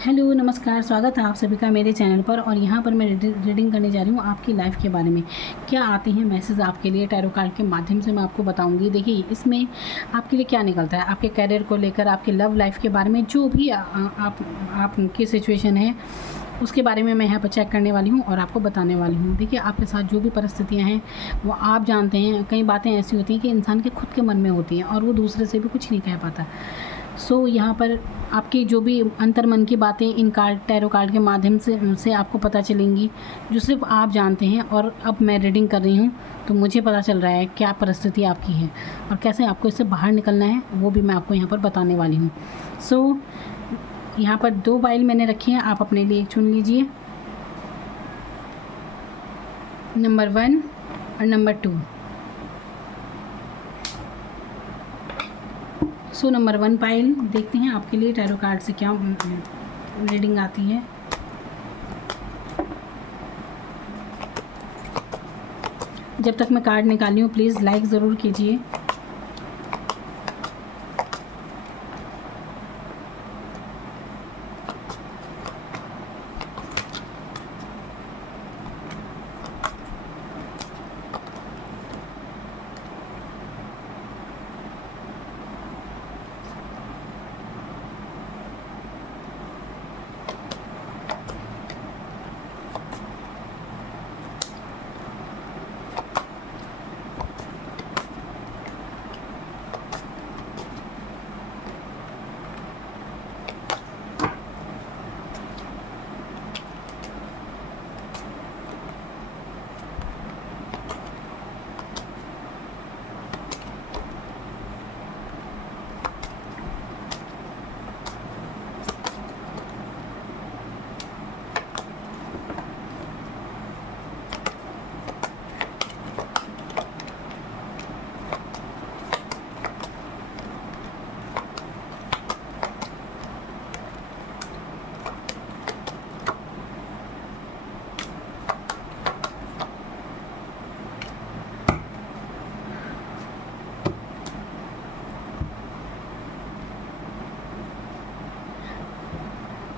Hello नमस्कार, स्वागत है आप सभी का मेरे चैनल पर। और यहाँ पर मैं रीडिंग करने जा रही हूँ आपकी लाइफ के बारे में। क्या आते हैं मैसेज आपके लिए टैरो कार्ड के माध्यम से मैं आपको बताऊँगी। देखिए इसमें आपके लिए क्या निकलता है, आपके करियर को लेकर, आपके लव लाइफ के बारे में, जो भी आपकी सिचुएशन है उसके बारे में मैं यहाँ पर चेक करने वाली हूँ और आपको बताने वाली हूँ। देखिए आपके साथ जो भी परिस्थितियाँ हैं वो आप जानते हैं। कई बातें ऐसी होती हैं कि इंसान के खुद के मन में होती हैं और वो दूसरे से भी कुछ नहीं कह पाता। यहाँ पर आपकी जो भी अंतर्मन की बातें इन टैरो कार्ड के माध्यम से आपको पता चलेंगी, जो सिर्फ आप जानते हैं। और अब मैं रीडिंग कर रही हूँ तो मुझे पता चल रहा है क्या परिस्थिति आपकी है और कैसे आपको इससे बाहर निकलना है, वो भी मैं आपको यहाँ पर बताने वाली हूँ। यहाँ पर 2 फाइल मैंने रखी हैं, आप अपने लिए एक चुन लीजिए, नंबर 1 और नंबर 2। नंबर 1 फाइल देखते हैं आपके लिए टैरो कार्ड से क्या रीडिंग आती है। जब तक मैं कार्ड निकाली हूँ प्लीज़ लाइक ज़रूर कीजिए।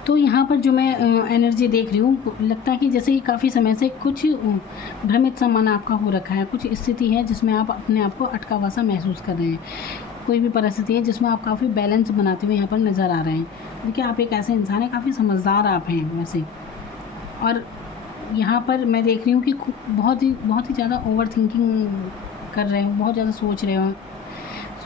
तो यहाँ पर जो मैं एनर्जी देख रही हूँ, लगता है कि जैसे कि काफ़ी समय से कुछ भ्रमित सा मन आपका हो रखा है। कुछ स्थिति है जिसमें आप अपने आप को अटका हुआ सा महसूस कर रहे हैं। कोई भी परिस्थिति है जिसमें आप काफ़ी बैलेंस बनाते हुए यहाँ पर नज़र आ रहे हैं। देखिए आप एक ऐसे इंसान हैं, काफ़ी समझदार आप हैं वैसे। और यहाँ पर मैं देख रही हूँ कि बहुत ही ज़्यादा ओवर थिंकिंग कर रहे हो, बहुत ज़्यादा सोच रहे हो,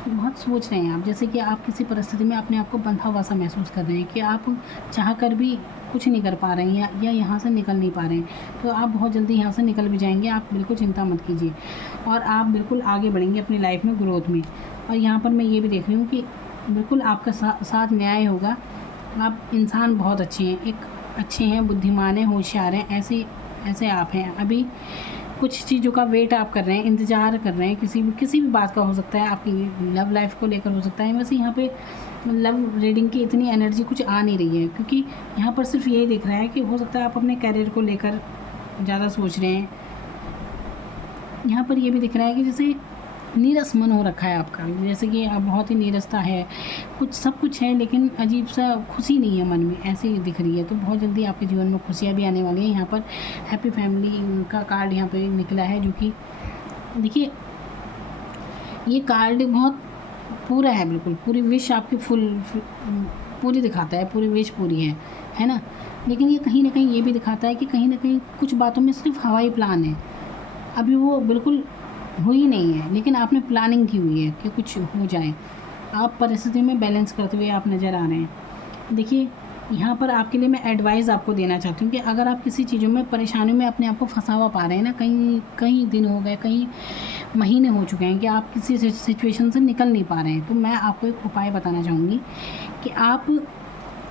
बहुत सोच रहे हैं आप। जैसे कि आप किसी परिस्थिति में अपने आप को बंधा हुआ सा महसूस कर रहे हैं कि आप चाह कर भी कुछ नहीं कर पा रहे हैं या यहाँ से निकल नहीं पा रहे हैं। तो आप बहुत जल्दी यहाँ से निकल भी जाएंगे, आप बिल्कुल चिंता मत कीजिए और आप बिल्कुल आगे बढ़ेंगे अपनी लाइफ में ग्रोथ में। और यहाँ पर मैं ये भी देख रही हूँ कि बिल्कुल आपका साथ न्याय होगा। आप इंसान बहुत अच्छे हैं, अच्छे हैं, बुद्धिमान हैं, होशियार हैं, ऐसे आप हैं। अभी कुछ चीज़ों का वेट आप कर रहे हैं, इंतज़ार कर रहे हैं, किसी भी बात का हो सकता है, आपकी लव लाइफ को लेकर हो सकता है। वैसे यहाँ पे लव रीडिंग की इतनी एनर्जी कुछ आ नहीं रही है, क्योंकि यहाँ पर सिर्फ यही दिख रहा है कि हो सकता है आप अपने करियर को लेकर ज़्यादा सोच रहे हैं। यहाँ पर ये भी दिख रहा है कि जैसे नीरस मन हो रखा है आपका, जैसे कि आप बहुत ही नीरसता है, सब कुछ है लेकिन अजीब सा खुशी नहीं है मन में, ऐसे ही दिख रही है। तो बहुत जल्दी आपके जीवन में खुशियाँ भी आने वाली हैं। यहाँ पर हैप्पी फैमिली का कार्ड यहाँ पे निकला है, जो कि देखिए ये कार्ड बहुत पूरा है, बिल्कुल पूरी विश आपकी पूरी दिखाता है, पूरी विश पूरी है ना। लेकिन ये कहीं ना कहीं ये भी दिखाता है कि कहीं ना कहीं कुछ बातों में सिर्फ हवाई प्लान है, अभी वो बिल्कुल हुई नहीं है, लेकिन आपने प्लानिंग की हुई है कि कुछ हो जाए। आप परिस्थिति में बैलेंस करते हुए आप नज़र आ रहे हैं। देखिए यहाँ पर आपके लिए मैं एडवाइस आपको देना चाहती हूँ कि अगर आप किसी चीज़ों में परेशानियों में अपने आप को फंसा हुआ पा रहे हैं ना, कई दिन हो गए, कई महीने हो चुके हैं कि आप किसी सिचुएशन से निकल नहीं पा रहे हैं, तो मैं आपको एक उपाय बताना चाहूँगी कि आप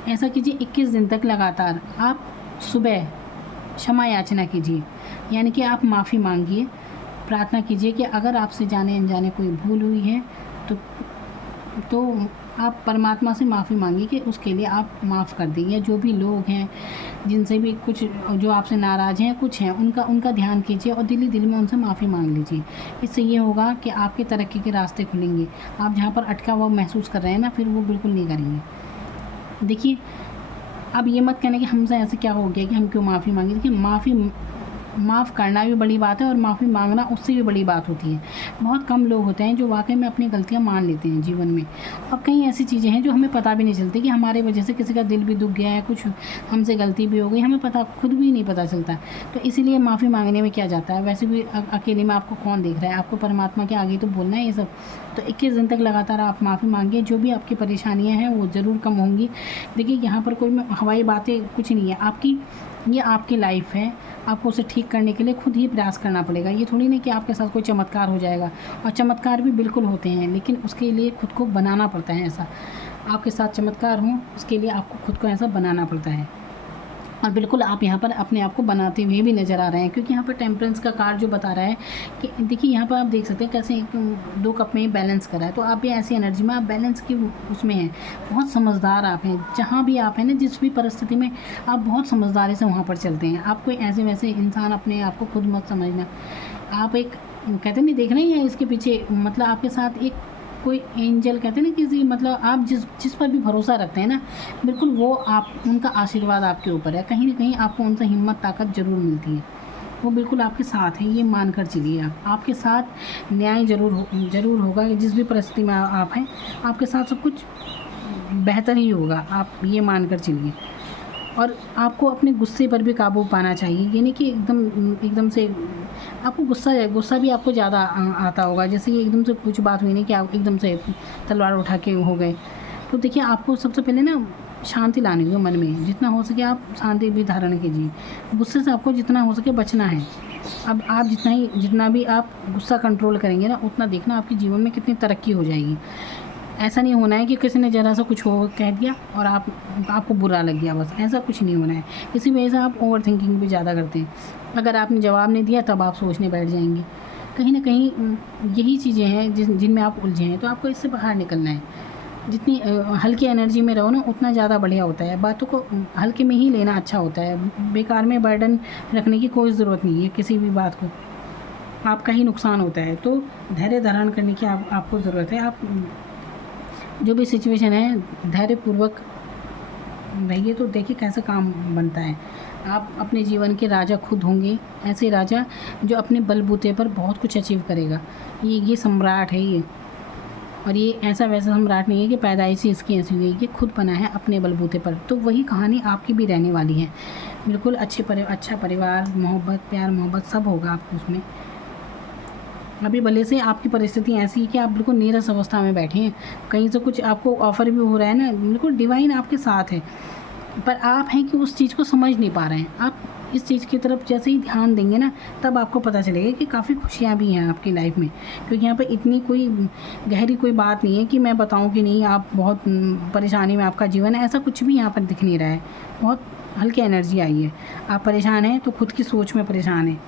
ऐसा कीजिए, 21 दिन तक लगातार आप सुबह क्षमा याचना कीजिए, यानी कि आप माफ़ी मांगिए, प्रार्थना कीजिए कि अगर आपसे जाने अनजाने कोई भूल हुई है तो आप परमात्मा से माफ़ी मांगिए कि उसके लिए आप माफ़ कर दीजिए। जो भी लोग हैं जिनसे भी कुछ जो आपसे नाराज़ हैं, कुछ हैं, उनका ध्यान कीजिए और दिल में उनसे माफ़ी मांग लीजिए। इससे ये होगा कि आपके तरक्की के रास्ते खुलेंगे। आप जहाँ पर अटका हुआ महसूस कर रहे हैं ना, फिर वो बिल्कुल नहीं करेंगे। देखिए अब ये मत कहना कि हमसे ऐसे क्या हो गया कि हम क्यों माफ़ी मांगे। देखिए, माफ़ करना भी बड़ी बात है और माफ़ी मांगना उससे भी बड़ी बात होती है। बहुत कम लोग होते हैं जो वाकई में अपनी गलतियाँ मान लेते हैं जीवन में, और कई ऐसी चीज़ें हैं जो हमें पता भी नहीं चलती कि हमारे वजह से किसी का दिल भी दुख गया है, कुछ हमसे गलती भी हो गई, हमें पता खुद भी नहीं पता चलता। तो इसीलिए माफ़ी मांगने में क्या जाता है, वैसे भी अकेले में आपको कौन देख रहा है, आपको परमात्मा के आगे तो बोलना है ये सब। तो 21 दिन तक लगातार आप माफ़ी मांगिए, जो भी आपकी परेशानियाँ हैं वो ज़रूर कम होंगी। देखिए, यहाँ पर कोई हवाई बातें कुछ नहीं है, ये आपकी लाइफ है, आपको उसे ठीक करने के लिए खुद ही प्रयास करना पड़ेगा। ये थोड़ी नहीं कि आपके साथ कोई चमत्कार हो जाएगा, और चमत्कार भी बिल्कुल होते हैं, लेकिन उसके लिए खुद को बनाना पड़ता है ऐसा। आपके साथ चमत्कार हो उसके लिए आपको खुद को ऐसा बनाना पड़ता है, और बिल्कुल आप यहाँ पर अपने आप को बनाते हुए भी नज़र आ रहे हैं, क्योंकि यहाँ पर टेम्परेंस का कार्ड जो बता रहा है कि देखिए यहाँ पर आप देख सकते हैं कैसे 2 कप में बैलेंस करा है। तो आप भी ऐसी एनर्जी में, आप बैलेंस की उसमें हैं, बहुत समझदार आप हैं। जहाँ भी आप हैं ना, जिस भी परिस्थिति में, आप बहुत समझदारी से वहाँ पर चलते हैं। आप कोई ऐसे वैसे इंसान अपने आप को खुद मत समझना। आप एक कहते नहीं, देख रहे हैं इसके पीछे, मतलब आपके साथ एक कोई एंजल, कहते हैं ना किसी, मतलब आप जिस पर भी भरोसा रखते हैं ना, बिल्कुल वो आप, उनका आशीर्वाद आपके ऊपर है। कहीं ना कहीं आपको उनसे हिम्मत ताकत ज़रूर मिलती है, वो बिल्कुल आपके साथ है, ये मान कर चलिए। आपके साथ न्याय ज़रूर होगा। जिस भी परिस्थिति में आप हैं, आपके साथ सब कुछ बेहतर ही होगा, आप ये मान कर चलिए। और आपको अपने गुस्से पर भी काबू पाना चाहिए। ये नहीं कि एकदम से आपको गुस्सा भी आपको ज़्यादा आता होगा। जैसे कि एकदम से कुछ बात हुई नहीं कि आप एकदम से तलवार उठा के हो गए। तो देखिए, आपको सबसे पहले ना शांति लानी होगी मन में। जितना हो सके आप शांति भी धारण कीजिए। गुस्से से आपको जितना हो सके बचना है। अब आप जितना भी आप गुस्सा कंट्रोल करेंगे ना, उतना देखना आपके जीवन में कितनी तरक्की हो जाएगी। ऐसा नहीं होना है कि किसी ने ज़रा सा कुछ हो कह दिया और आपको बुरा लग गया, बस ऐसा कुछ नहीं होना है। इसी वजह से आप ओवर थिंकिंग भी ज़्यादा करते हैं। अगर आपने जवाब नहीं दिया तब आप सोचने बैठ जाएंगे। कहीं ना कहीं यही चीज़ें हैं जिनमें आप उलझे हैं। तो आपको इससे बाहर निकलना है। जितनी हल्की एनर्जी में रहो ना, उतना ज़्यादा बढ़िया होता है। बातों को हल्के में ही लेना अच्छा होता है। बेकार में बर्डन रखने की कोई ज़रूरत नहीं है। किसी भी बात को आपका ही नुकसान होता है। तो धैर्य धारण करने की आपको ज़रूरत है। आप जो भी सिचुएशन है, धैर्यपूर्वक रहिए, तो देखिए कैसे काम बनता है। आप अपने जीवन के राजा खुद होंगे। ऐसे राजा जो अपने बलबूते पर बहुत कुछ अचीव करेगा। ये सम्राट है ये। और ये ऐसा वैसा सम्राट नहीं है कि पैदाइश इसकी ऐसी हुई है। ये खुद बना है अपने बलबूते पर। तो वही कहानी आपकी भी रहने वाली है। बिल्कुल अच्छा परिवार, मोहब्बत, प्यार मोहब्बत सब होगा आपको उसमें। अभी भले से आपकी परिस्थिति ऐसी है कि आप बिल्कुल नीरस अवस्था में बैठे हैं, कहीं से कुछ आपको ऑफ़र भी हो रहा है ना, बिल्कुल डिवाइन आपके साथ है, पर आप हैं कि उस चीज़ को समझ नहीं पा रहे हैं। आप इस चीज़ की तरफ जैसे ही ध्यान देंगे ना, तब आपको पता चलेगा कि काफ़ी खुशियाँ भी हैं आपकी लाइफ में। क्योंकि यहाँ पे इतनी कोई गहरी कोई बात नहीं है कि मैं बताऊँ कि नहीं आप बहुत परेशानी में आपका जीवन है, ऐसा कुछ भी यहाँ पर दिख नहीं रहा है। बहुत हल्की एनर्जी आई है। आप परेशान हैं तो खुद की सोच में परेशान हैं।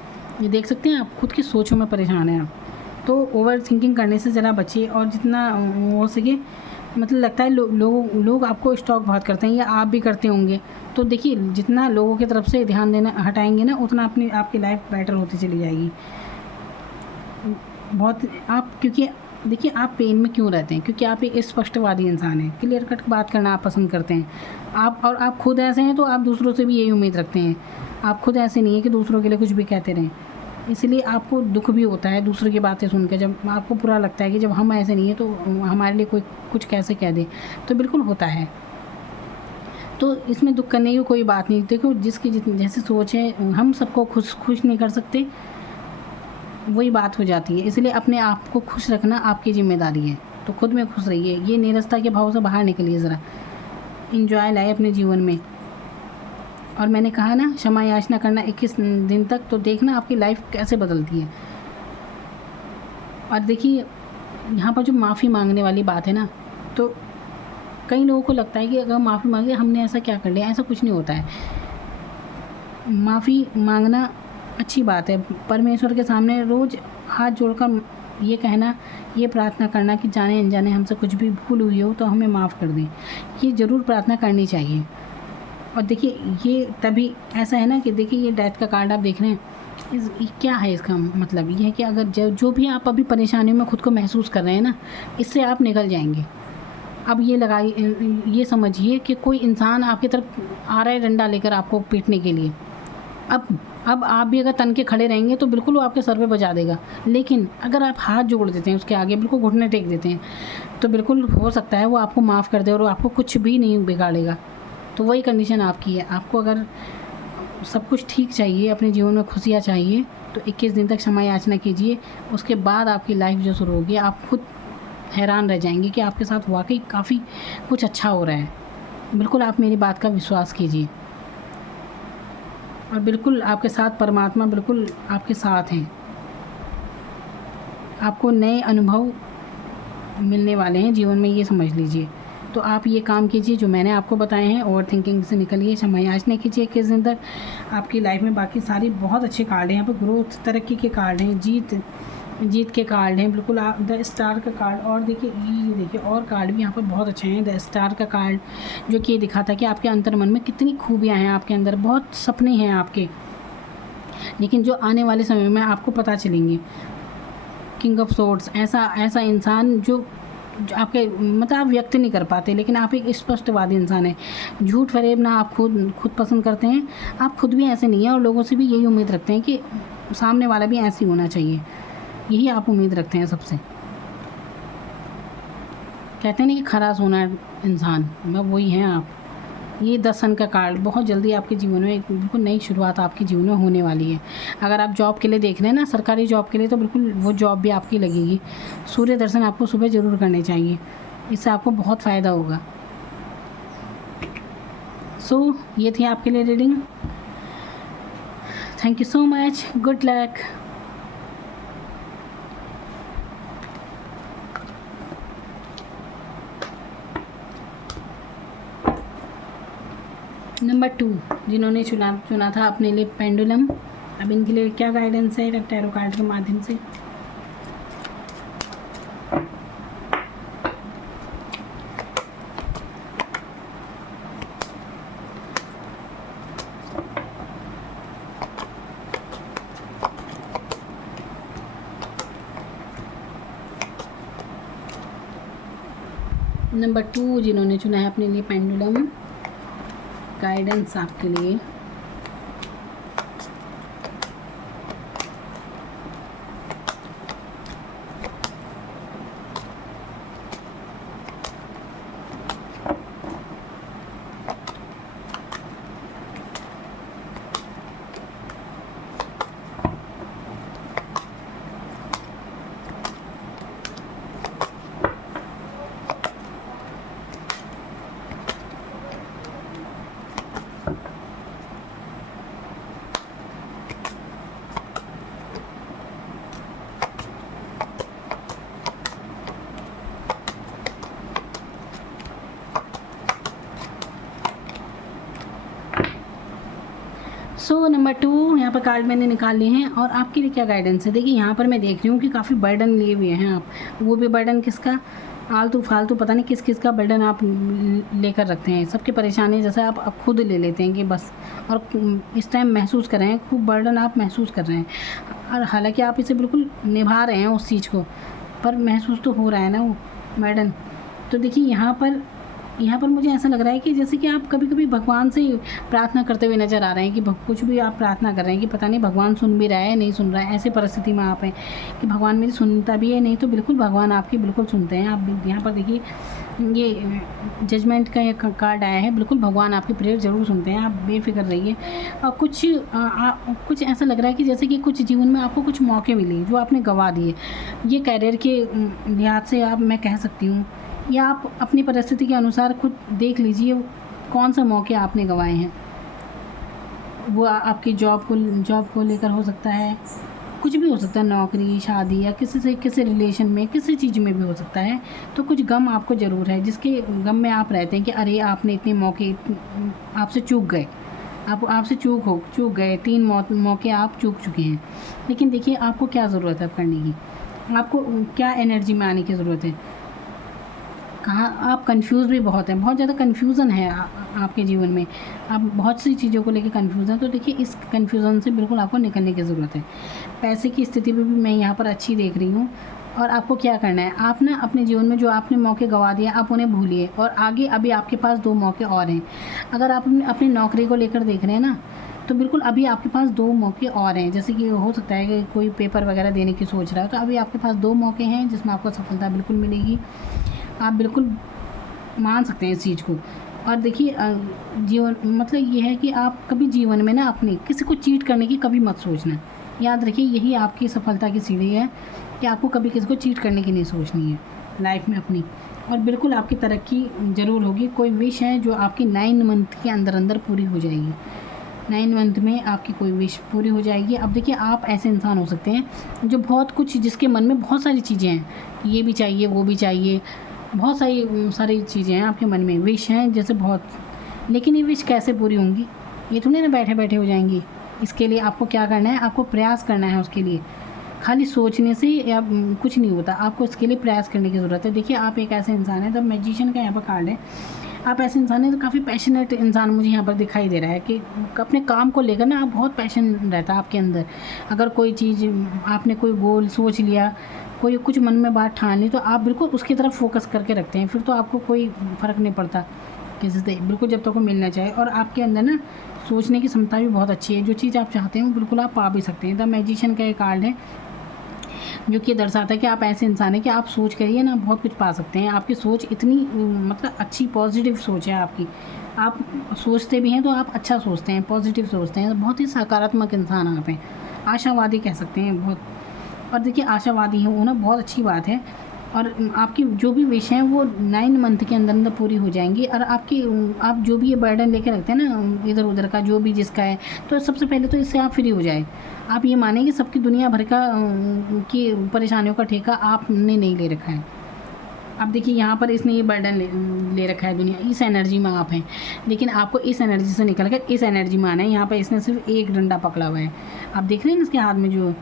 ये देख सकते हैं आप, खुद की सोचों में परेशान हैं आप। तो ओवर थिंकिंग करने से ज़रा बचिए, और जितना हो सके, मतलब लगता है लोग आपको स्टॉक बहुत करते हैं, या आप भी करते होंगे। तो देखिए, जितना लोगों की तरफ से ध्यान देना हटाएंगे ना, उतना आपकी लाइफ बेटर होती चली जाएगी। बहुत आप, क्योंकि देखिए आप पेन में क्यों रहते हैं, क्योंकि आप एक स्पष्टवादी इंसान हैं। क्लियर कट बात करना आप पसंद करते हैं। आप खुद ऐसे हैं तो आप दूसरों से भी यही उम्मीद रखते हैं। आप खुद ऐसे नहीं है कि दूसरों के लिए कुछ भी कहते रहें। इसलिए आपको दुख भी होता है दूसरों की बातें सुनकर। जब आपको बुरा लगता है कि जब हम ऐसे नहीं है तो हमारे लिए कोई कुछ कैसे कह दे, तो बिल्कुल होता है। तो इसमें दुख करने की कोई बात नहीं। देखो, जिसकी जैसी सोच है, हम सबको खुश नहीं कर सकते, वही बात हो जाती है। इसलिए अपने आप को खुश रखना आपकी ज़िम्मेदारी है। तो खुद में खुश रहिए। ये नीरसता के भाव से बाहर निकलिए, ज़रा इंजॉय लाए अपने जीवन में। और मैंने कहा ना, क्षमा याचना करना 21 दिन तक, तो देखना आपकी लाइफ कैसे बदलती है। और देखिए, यहाँ पर जो माफ़ी मांगने वाली बात है ना, तो कई लोगों को लगता है कि अगर माफ़ी मांगे, हमने ऐसा क्या कर लिया। ऐसा कुछ नहीं होता है। माफ़ी मांगना अच्छी बात है। परमेश्वर के सामने रोज़ हाथ जोड़कर ये कहना, ये प्रार्थना करना कि जाने अनजाने हमसे कुछ भी भूल हुई हो तो हमें माफ़ कर दें। ये ज़रूर प्रार्थना करनी चाहिए। और देखिए, ये तभी ऐसा है ना कि देखिए, ये डेथ का कार्ड आप देख रहे हैं, क्या है इसका मतलब? ये है कि अगर जो भी आप अभी परेशानियों में खुद को महसूस कर रहे हैं ना, इससे आप निकल जाएंगे। अब ये लगाइए, ये समझिए कि कोई इंसान आपकी तरफ आ रहा है डंडा लेकर आपको पीटने के लिए। अब आप भी अगर तन के खड़े रहेंगे तो बिल्कुल वो आपके सर पे बजा देगा, लेकिन अगर आप हाथ जोड़ देते हैं उसके आगे, बिल्कुल घुटने टेक देते हैं, तो बिल्कुल हो सकता है वो आपको माफ़ कर दे और वो आपको कुछ भी नहीं बिगाड़ेगा। तो वही कंडीशन आपकी है। आपको अगर सब कुछ ठीक चाहिए, अपने जीवन में खुशियाँ चाहिए, तो 21 दिन तक क्षमा याचना कीजिए। उसके बाद आपकी लाइफ जो शुरू होगी, आप खुद हैरान रह जाएंगे कि आपके साथ वाकई काफ़ी कुछ अच्छा हो रहा है। बिल्कुल आप मेरी बात का विश्वास कीजिए, और बिल्कुल आपके साथ परमात्मा बिल्कुल आपके साथ हैं। आपको नए अनुभव मिलने वाले हैं जीवन में, ये समझ लीजिए। तो आप ये काम कीजिए जो मैंने आपको बताए हैं, ओवर थिंकिंग से निकलिए, क्षमा याचना कीजिए 21 दिन तक। आपकी लाइफ में बाकी सारी बहुत अच्छे कार्ड हैं, यहाँ पर ग्रोथ, तरक्की के कार्ड हैं, जीत के कार्ड हैं, बिल्कुल आप द स्टार का कार्ड, और देखिए ये देखिए और कार्ड भी यहाँ पर बहुत अच्छे हैं। द स्टार का कार्ड जो कि ये दिखाता है कि आपके अंतर मन में कितनी खूबियाँ हैं, आपके अंदर बहुत सपने हैं आपके, लेकिन जो आने वाले समय में आपको पता चलेंगे। किंग ऑफ सोर्ड्स, ऐसा इंसान जो आपके मतलब आप व्यक्त नहीं कर पाते, लेकिन आप एक स्पष्टवादी इंसान है। झूठ फरेब ना आप खुद पसंद करते हैं, आप खुद भी ऐसे नहीं हैं, और लोगों से भी यही उम्मीद रखते हैं कि सामने वाला भी ऐसे ही होना चाहिए, यही आप उम्मीद रखते हैं सबसे। कहते हैं ना कि खरा सोना इंसान, मतलब वही हैं आप। ये 10 सन का कार्ड, बहुत जल्दी आपके जीवन में एक बिल्कुल नई शुरुआत आपके जीवन में होने वाली है। अगर आप जॉब के लिए देख रहे हैं ना, सरकारी जॉब के लिए, तो बिल्कुल वो जॉब भी आपकी लगेगी। सूर्य दर्शन आपको सुबह ज़रूर करने चाहिए, इससे आपको बहुत फ़ायदा होगा। सो ये थी आपके लिए reading. Thank you so much, good luck. Number 2 जिन्होंने चुना था अपने लिए पेंडुलम, अब इनके लिए क्या गाइडेंस है टैरो कार्ड के माध्यम से। नंबर 2 जिन्होंने चुना है अपने लिए पेंडुलम, गाइडेंस आपके लिए। सो नंबर 2 यहाँ पर कार्ड मैंने निकाल लिए हैं, और आपके लिए क्या गाइडेंस है। देखिए यहाँ पर मैं देख रही हूँ कि काफ़ी बर्डन लिए हुए हैं आप। वो भी बर्डन किसका, आलतू फालतू पता नहीं किस का बर्डन आप लेकर रखते हैं। सबकी परेशानी जैसे आप खुद ले लेते हैं कि बस, और इस टाइम महसूस कर रहे हैं खूब बर्डन आप महसूस कर रहे हैं, और हालांकि आप इसे बिल्कुल निभा रहे हैं उस चीज़ को, पर महसूस तो हो रहा है ना वो बर्डन। तो देखिए यहाँ पर मुझे ऐसा लग रहा है कि जैसे कि आप कभी कभी भगवान से प्रार्थना करते हुए नज़र आ रहे हैं कि कुछ भी आप प्रार्थना कर रहे हैं कि पता नहीं भगवान सुन भी रहा है नहीं सुन रहा है। ऐसे परिस्थिति में आप हैं कि भगवान मेरी सुनता भी है नहीं, तो बिल्कुल भगवान आपकी बिल्कुल सुनते हैं। आप यहाँ पर देखिए ये जजमेंट का एक कार्ड आया है, बिल्कुल भगवान आपकी प्रेयर ज़रूर सुनते हैं, आप बेफिक्र रहिए। और कुछ ऐसा लग रहा है कि जैसे कि कुछ जीवन में आपको कुछ मौके मिले जो आपने गंवा दिए। ये कैरियर के लिहाज से आप मैं कह सकती हूँ, या आप अपनी परिस्थिति के अनुसार खुद देख लीजिए कौन सा मौके आपने गंवाए हैं। वो आपकी जॉब को लेकर हो सकता है, कुछ भी हो सकता है, नौकरी, शादी, या किसी रिलेशन में, किसी चीज़ में भी हो सकता है। तो कुछ गम आपको ज़रूर है, जिसके गम में आप रहते हैं कि अरे आपने इतने मौके आपसे चूक गए, आपसे चूक गए 3 मौके आप चूक चुके हैं। लेकिन देखिए आपको क्या ज़रूरत है अब करने की, आपको क्या एनर्जी में आने की ज़रूरत है। कहाँ आप कंफ्यूज भी बहुत हैं, बहुत ज़्यादा कन्फ्यूज़न है आपके जीवन में, आप बहुत सी चीज़ों को लेकर कंफ्यूज हैं। तो देखिए इस कन्फ्यूज़न से बिल्कुल आपको निकलने की ज़रूरत है। पैसे की स्थिति भी मैं यहाँ पर अच्छी देख रही हूँ, और आपको क्या करना है, आप ना अपने जीवन में जो आपने मौके गंवा दिए आप उन्हें भूलिए और आगे अभी आपके पास 2 मौके और हैं। अगर आप अपनी नौकरी को लेकर देख रहे हैं ना, तो बिल्कुल अभी आपके पास 2 मौके और हैं। जैसे कि हो सकता है कि कोई पेपर वगैरह देने की सोच रहा है, तो अभी आपके पास 2 मौके हैं जिसमें आपको सफलता बिल्कुल मिलेगी। आप बिल्कुल मान सकते हैं इस चीज़ को। और देखिए जीवन मतलब ये है कि आप कभी जीवन में ना अपनी किसी को चीट करने की कभी मत सोचना। याद रखिए यही आपकी सफलता की सीढ़ी है कि आपको कभी किसी को चीट करने की नहीं सोचनी है लाइफ में अपनी। और बिल्कुल आपकी तरक्की ज़रूर होगी। कोई विश है जो आपकी 9 मंथ के अंदर अंदर पूरी हो जाएगी। 9 मंथ में आपकी कोई विश पूरी हो जाएगी। अब देखिए आप ऐसे इंसान हो सकते हैं जो बहुत कुछ, जिसके मन में बहुत सारी चीज़ें हैं, ये भी चाहिए वो भी चाहिए, बहुत सारी चीज़ें हैं आपके मन में, विश हैं जैसे बहुत। लेकिन ये विश कैसे पूरी होंगी, ये थोड़ी ना बैठे बैठे हो जाएंगी। इसके लिए आपको क्या करना है, आपको प्रयास करना है। उसके लिए खाली सोचने से या कुछ नहीं होता, आपको इसके लिए प्रयास करने की ज़रूरत है। देखिए आप एक ऐसे इंसान हैं, जब मैजिशियन का यहाँ पर कार्ड है, आप ऐसे इंसान हैं तो काफ़ी पैशनेट इंसान मुझे यहाँ पर दिखाई दे रहा है कि अपने काम को लेकर ना आप बहुत पैशन रहता है आपके अंदर। अगर कोई चीज़ आपने कोई गोल सोच लिया, कोई कुछ मन में बात ठान ली, तो आप बिल्कुल उसकी तरफ फोकस करके रखते हैं। फिर तो आपको कोई फ़र्क नहीं पड़ता किसी से, बिल्कुल जब तक वो मिलना चाहे। और आपके अंदर ना सोचने की क्षमता भी बहुत अच्छी है। जो चीज़ आप चाहते हैं वो बिल्कुल आप पा भी सकते हैं। द मैजिशियन का एक कार्ड है जो कि दर्शाता है कि आप ऐसे इंसान हैं कि आप सोच करिए ना बहुत कुछ पा सकते हैं। आपकी सोच इतनी मतलब अच्छी पॉजिटिव सोच है आपकी। आप सोचते भी हैं तो आप अच्छा सोचते हैं, पॉजिटिव सोचते हैं, बहुत ही सकारात्मक इंसान आप हैं, आशावादी कह सकते हैं बहुत। और देखिए आशावादी होना बहुत अच्छी बात है। और आपकी जो भी विश हैं वो 9 मंथ के अंदर अंदर पूरी हो जाएंगी। और आप जो भी ये बर्डन लेके रखते हैं ना इधर उधर का, जो भी जिसका है, तो सबसे पहले तो इससे आप फ्री हो जाए। आप ये मानें कि सबकी दुनिया भर का की परेशानियों का ठेका आपने नहीं ले रखा है। अब देखिए यहाँ पर इसने ये बर्डन ले रखा है दुनिया, इस एनर्जी में आप हैं, लेकिन आपको इस एनर्जी से निकल कर इस एनर्जी में आना है। यहाँ पर इसने सिर्फ एक डंडा पकड़ा हुआ है, आप देख रहे हैं ना इसके हाथ में जो,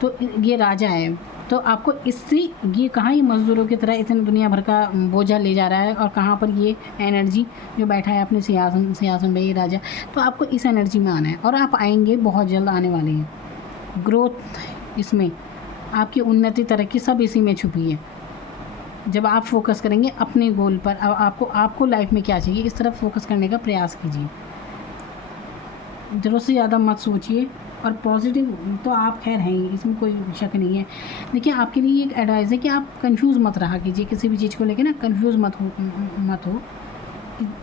तो ये राजा है। तो आपको इससे ये कहाँ ही मज़दूरों की तरह इतने दुनिया भर का बोझा ले जा रहा है, और कहाँ पर ये एनर्जी जो बैठा है अपने सिंहासन पे, ये राजा। तो आपको इस एनर्जी में आना है और आप आएंगे, बहुत जल्द आने वाले हैं। ग्रोथ इसमें, आपकी उन्नति तरक्की सब इसी में छुपी है। जब आप फोकस करेंगे अपने गोल पर, अब आपको लाइफ में क्या चाहिए इस तरफ फोकस करने का प्रयास कीजिए। ज़रूरत से ज़्यादा मत सोचिए। और पॉजिटिव तो आप खैर हैं ही, इसमें कोई शक नहीं है। देखिए आपके लिए एक एडवाइस है कि आप कंफ्यूज मत रहा कीजिए किसी भी चीज़ को लेकर ना, कंफ्यूज मत हो।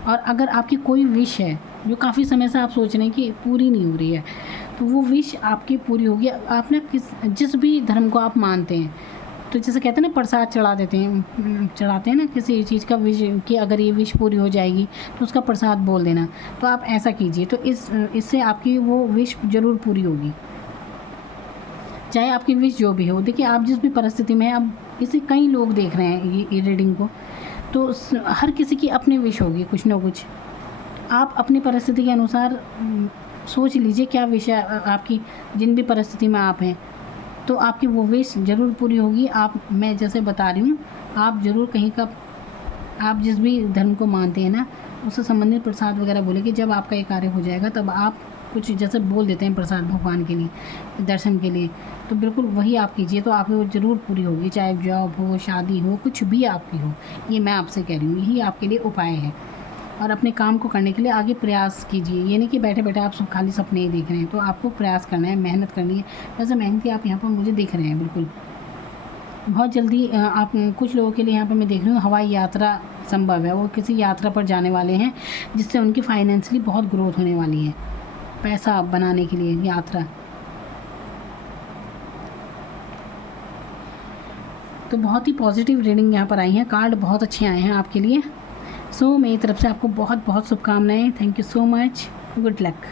और अगर आपकी कोई विश है जो काफ़ी समय से आप सोच रहे हैं कि पूरी नहीं हो रही है, तो वो विश आपकी पूरी होगी। आप ना जिस भी धर्म को आप मानते हैं, तो जैसे कहते हैं ना प्रसाद चढ़ाते हैं ना किसी चीज़ का विश, कि अगर ये विश पूरी हो जाएगी तो उसका प्रसाद बोल देना। तो आप ऐसा कीजिए, तो इससे आपकी वो विश ज़रूर पूरी होगी, चाहे आपकी विश जो भी हो। देखिए आप जिस भी परिस्थिति में हैं, अब इसे कई लोग देख रहे हैं ये रीडिंग को, तो हर किसी की अपनी विश होगी कुछ ना कुछ। आप अपनी परिस्थिति के अनुसार सोच लीजिए क्या विश है आपकी, जिन भी परिस्थिति में आप हैं, तो आपकी वो विश ज़रूर पूरी होगी। मैं जैसे बता रही हूँ, आप ज़रूर कहीं का, आप जिस भी धर्म को मानते हैं ना, उससे संबंधित प्रसाद वगैरह बोले कि जब आपका ये कार्य हो जाएगा तब आप कुछ जैसे बोल देते हैं प्रसाद भगवान के लिए, दर्शन के लिए, तो बिल्कुल वही आप कीजिए, तो आपकी वो ज़रूर पूरी होगी। चाहे जॉब हो, शादी हो, कुछ भी आपकी हो, ये मैं आपसे कह रही हूँ, यही आपके लिए उपाय है। और अपने काम को करने के लिए आगे प्रयास कीजिए। ये नहीं कि बैठे बैठे आप सब खाली सपने ही देख रहे हैं, तो आपको प्रयास करना है, मेहनत करनी है। वैसे मेहनती आप यहाँ पर मुझे दिख रहे हैं बिल्कुल। बहुत जल्दी आप कुछ लोगों के लिए यहाँ पर मैं देख रही हूँ हवाई यात्रा संभव है। वो किसी यात्रा पर जाने वाले हैं जिससे उनकी फाइनेंशियली बहुत ग्रोथ होने वाली है, पैसा बनाने के लिए यात्रा। तो बहुत ही पॉजिटिव रीडिंग यहाँ पर आई है, कार्ड बहुत अच्छे आए हैं आपके लिए। सो मेरी तरफ से आपको बहुत बहुत शुभकामनाएं। Thank you so much, good luck.